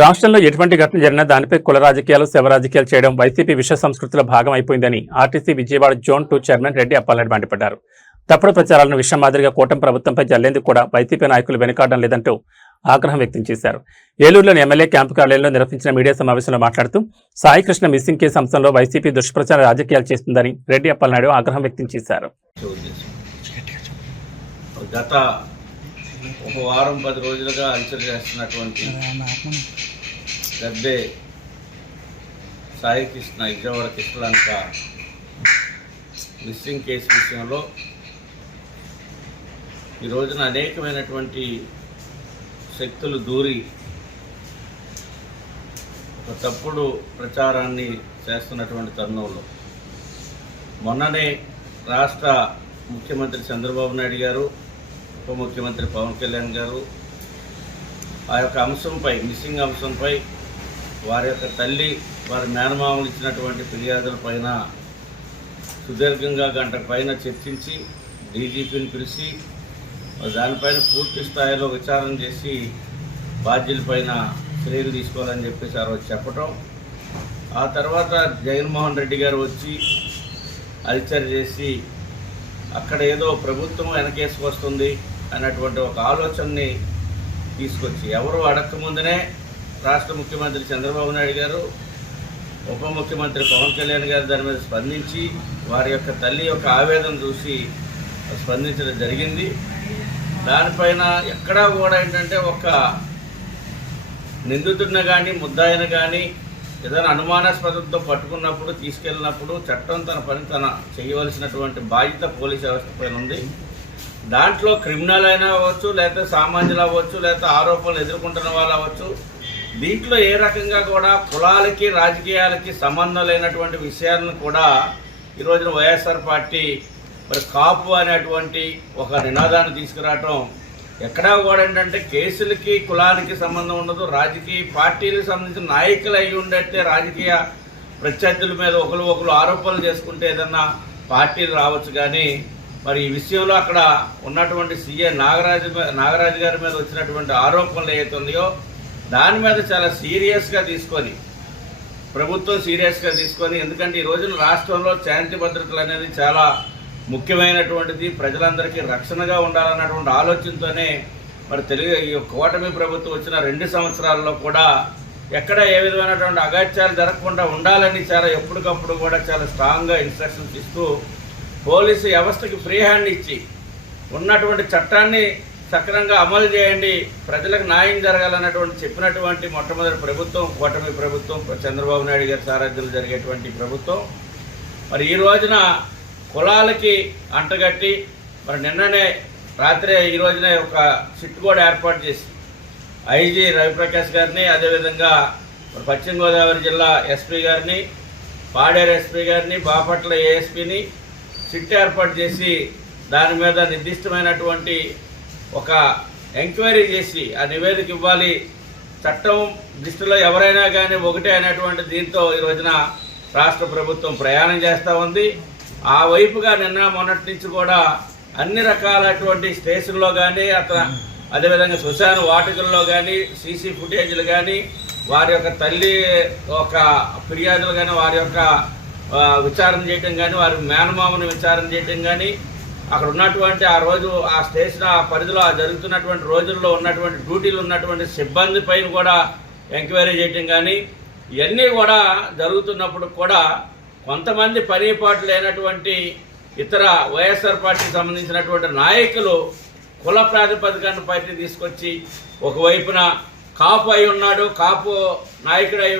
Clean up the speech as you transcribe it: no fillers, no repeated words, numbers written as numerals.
రాష్ట్రంలో ఎటువంటి ఘటన జరిగినా దానిపై కుల రాజకీయాలు, శవ రాజకీయాలు చేయడం వైసీపీ విష సంస్కృతిలో భాగం అయిపోయిందని RTC Vijayawada zone 2 chairman Reddy Appalareddy మండిపడ్డారు. తప్పుడు ప్రచారాలను విషయం మాదిరిగా కూటమి ప్రభుత్వంపై జల్లేందుకు కూడా వైసీపీ నాయకులు వెనుకాడడం లేదంటూ ఆగ్రహం వ్యక్తం చేశారు. ఏలూరులోని ఎమ్మెల్యే క్యాంపు కార్యాలయంలో నిర్వహించిన మీడియా సమావేశంలో మాట్లాడుతూ సాయికృష్ణ మిస్సింగ్ కేసు అంశంలో వైసీపీ దుష్ప్రచార రాజకీయాలు చేస్తుందని రెడ్డి అప్పాలనాయుడు ఆగ్రహం వ్యక్తం చేశారు. గత ఒక వారం 10 రోజులుగా అంచనా చేస్తున్నటువంటి గద్దె సాయికృష్ణ విజయవాడ కృష్ణలంక మిస్సింగ్ కేసు విషయంలో ఈ రోజున అనేకమైనటువంటి శక్తులు దూరి ఒక తప్పుడు ప్రచారాన్ని చేస్తున్నటువంటి తరుణంలో మొన్ననే రాష్ట్ర ముఖ్యమంత్రి చంద్రబాబు నాయుడు గారు, ఉప ముఖ్యమంత్రి పవన్ కళ్యాణ్ గారు ఆ యొక్క అంశంపై, మిస్సింగ్ అంశంపై వారి యొక్క తల్లి, వారి మేనమామలు ఇచ్చినటువంటి ఫిర్యాదుల పైన సుదీర్ఘంగా గంట పైన చర్చించి డీజీపీని పిలిచి దానిపైన పూర్తి స్థాయిలో విచారణ చేసి బాధ్యులపైన చర్యలు తీసుకోవాలని చెప్పేసి ఆ రోజు చెప్పటం, ఆ తర్వాత జగన్మోహన్ రెడ్డి గారు వచ్చి అరిచర్ చేసి అక్కడ ఏదో ప్రభుత్వం వెనకేసుకొస్తుంది అన్నటువంటి ఒక ఆలోచనని తీసుకొచ్చి ఎవరు అడగకముందునే రాష్ట్ర ముఖ్యమంత్రి చంద్రబాబు నాయుడు గారు, ఉప ముఖ్యమంత్రి పవన్ కళ్యాణ్ గారు దాని మీద స్పందించి వారి యొక్క తల్లి యొక్క ఆవేదన చూసి స్పందించడం జరిగింది. దానిపైన ఎక్కడా కూడా ఏంటంటే ఒక నిందితుడిని కానీ ముద్దాయిని కానీ ఏదైనా అనుమానాస్పదంతో పట్టుకున్నప్పుడు, తీసుకెళ్ళినప్పుడు చట్టం తన పని తన చేయవలసినటువంటి బాధ్యత పోలీస్ వ్యవస్థ పైన ఉంది. దాంట్లో క్రిమినల్ అయినా అవ్వచ్చు, లేకపోతే సామాన్యులు అవ్వచ్చు, లేకపోతే ఆరోపణలు ఎదుర్కొంటున్న వాళ్ళు అవ్వచ్చు. దీంట్లో ఏ రకంగా కూడా కులాలకి, రాజకీయాలకి సంబంధం లేనటువంటి విషయాలను కూడా ఈరోజున వైఎస్ఆర్ పార్టీ మరి కాపు అనేటువంటి ఒక నినాదాన్ని తీసుకురావటం, ఎక్కడా కూడా ఏంటంటే కేసులకి కులానికి సంబంధం ఉండదు. రాజకీయ పార్టీలకు సంబంధించిన నాయకులు అయి ఉండేస్తే రాజకీయ ప్రత్యర్థుల మీద ఒకరు ఆరోపణలు చేసుకుంటే ఏదన్నా పార్టీలు రావచ్చు. కానీ మరి ఈ విషయంలో అక్కడ ఉన్నటువంటి సీఏ నాగరాజు గారి మీద వచ్చినటువంటి ఆరోపణలు ఏవైతే ఉన్నాయో దాని మీద చాలా సీరియస్గా తీసుకొని, ప్రభుత్వం సీరియస్గా తీసుకొని, ఎందుకంటే ఈ రోజున రాష్ట్రంలో శాంతి భద్రతలు అనేది చాలా ముఖ్యమైనటువంటిది, ప్రజలందరికీ రక్షణగా ఉండాలన్నటువంటి ఆలోచనతోనే మరి ఈ కూటమి ప్రభుత్వం వచ్చిన 2 సంవత్సరాల్లో కూడా ఎక్కడ ఏ విధమైనటువంటి అగాత్యాలు జరగకుండా ఉండాలని చాలా ఎప్పటికప్పుడు కూడా చాలా స్ట్రాంగ్గా ఇన్స్ట్రక్షన్స్ ఇస్తూ పోలీసు వ్యవస్థకి ఫ్రీ హ్యాండ్ ఇచ్చి ఉన్నటువంటి చట్టాన్ని సక్రమంగా అమలు చేయండి, ప్రజలకు న్యాయం జరగాలన్నటువంటి చెప్పినటువంటి మొట్టమొదటి ప్రభుత్వం కూటమి ప్రభుత్వం, చంద్రబాబు నాయుడు గారి సారథ్యంలో జరిగేటువంటి ప్రభుత్వం. మరి ఈ రోజున కులాలకి అంటగట్టి మరి నిన్ననే రాత్రే ఈ రోజునే ఒక సిట్ కూడా ఏర్పాటు చేసి ఐజీ రవిప్రకాష్ గారిని, అదేవిధంగా పశ్చిమ గోదావరి జిల్లా ఎస్పీ గారిని, పాడేరు ఎస్పీ గారిని, బాపట్ల ఏఎస్పీని సిట్ ఏర్పాటు చేసి దాని మీద నిర్దిష్టమైనటువంటి ఒక ఎంక్వైరీ చేసి ఆ నివేదిక ఇవ్వాలి. చట్టం దృష్టిలో ఎవరైనా కానీ ఒకటే అనేటువంటి దీంతో ఈ రోజున రాష్ట్ర ప్రభుత్వం ప్రయాణం చేస్తూ ఉంది. ఆ వైపుగా నిన్న మొన్నటి నుంచి కూడా అన్ని రకాలటువంటి స్టేషన్లో కానీ అదేవిధంగా శ్మశాన వాటికల్లో కానీ సీసీ ఫుటేజ్లు కానీ వారి యొక్క తల్లి ఒక ఫిర్యాదులు కానీ వారి యొక్క విచారణ చేయటం కానీ వారి మేనమామను విచారణ చేయటం కానీ అక్కడ ఉన్నటువంటి ఆ రోజు ఆ స్టేషన్ ఆ పరిధిలో జరుగుతున్నటువంటి రోజుల్లో ఉన్నటువంటి డ్యూటీలు ఉన్నటువంటి సిబ్బంది పైన కూడా ఎంక్వైరీ చేయటం కానీ ఇవన్నీ కూడా జరుగుతున్నప్పుడు కూడా కొంతమంది పనిపాటు లేనటువంటి ఇతర వైఎస్ఆర్ పార్టీకి సంబంధించినటువంటి నాయకులు కుల ప్రాతిపదికన పార్టీ తీసుకొచ్చి ఒకవైపున కాపు అయి ఉన్నాడు, కాపు నాయకుడు అయి